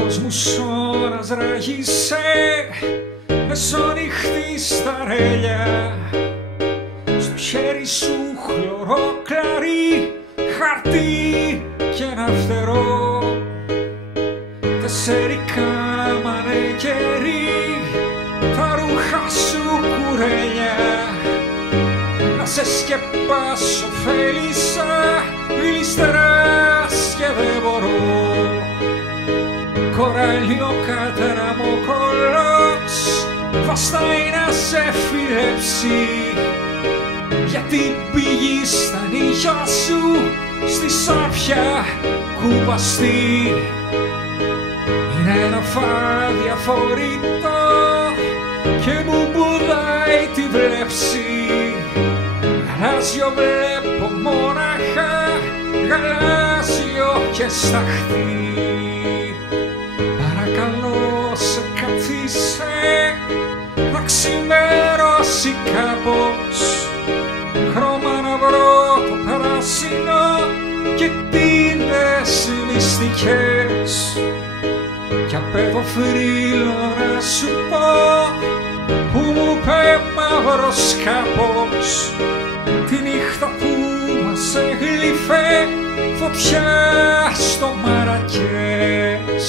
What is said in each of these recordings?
Αλλιώς μου σώρας ράγισε μεσονυχτή στα ρέλια. Στο χέρι σου χλωροκλαρί, χαρτί και ένα φτερό. Τεσσερικά μανεκερί, τα ρούχα σου κουρέλια. Να σε σκεπάσω θέλησα, γλιστεράς και δεν μπορώ. Κοράλιο καταραμοκολός βαστάει να σε φιλέψει, γιατί πήγη στα νύχια σου στη σάπια κουπαστή. Είναι ένα φάδι αφορητό και μου μπουδάει τη βλέψη. Γαλάζιο βλέπω μόναχα, γαλάζιο και σταχτή. Παρακαλώ σε καθίσε, να ξημερώσει κάπως. Χρώμα να βρω το πράσινο και τίνες μυστικές. Κι απ' εδώ φρύλο να σου πω, που μου πέ μαύρος κάπως. Τη νύχτα που μας έγλυφε φωτιά στο Μαρακές.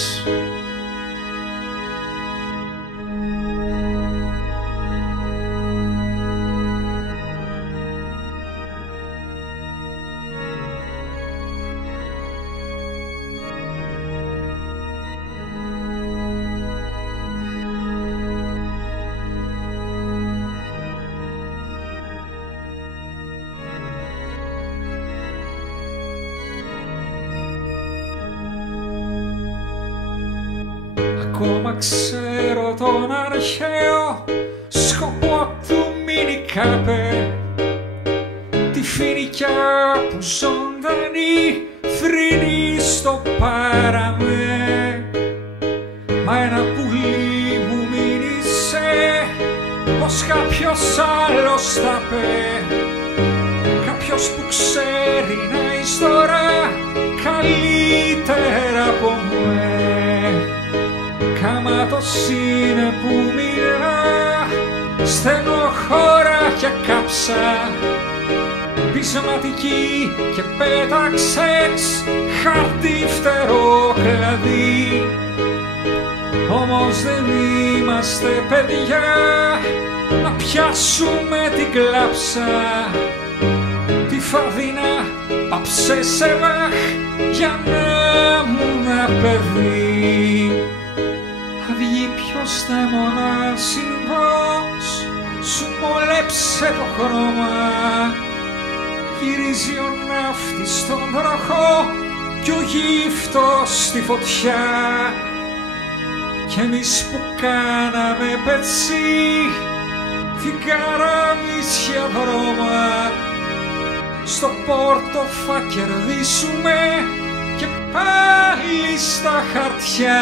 Ακόμα ξέρω τον αρχαίο σκοπό του μινικάπε, τη φοινικιά που ζωντανή θρηνεί στο παραμέ. Μα ένα πουλί μου μίλησε πως κάποιος άλλος τα πέ, κάποιος που ξέρει να ιστορά καλύτερα από μέ. Καμάτος είναι που μιλά, στενοχώρα και κάψα, πεισματική και πέταξες χαρτί φτερό κλαδί. Όμως δεν είμαστε παιδιά να πιάσουμε την κλάψα, τη φαδίνα πάψε σε βάχ για να μου ένα παιδί. Βγει ποιος δαίμονας συνδός, σου μολέψε το χρώμα. Γυρίζει ο ναύτης στον τροχό κι ο γύφτος στη φωτιά. Κι εμείς που κάναμε πετσί την καραμίσια δρόμα, στο πόρτο θα κερδίσουμε και πάλι στα χαρτιά.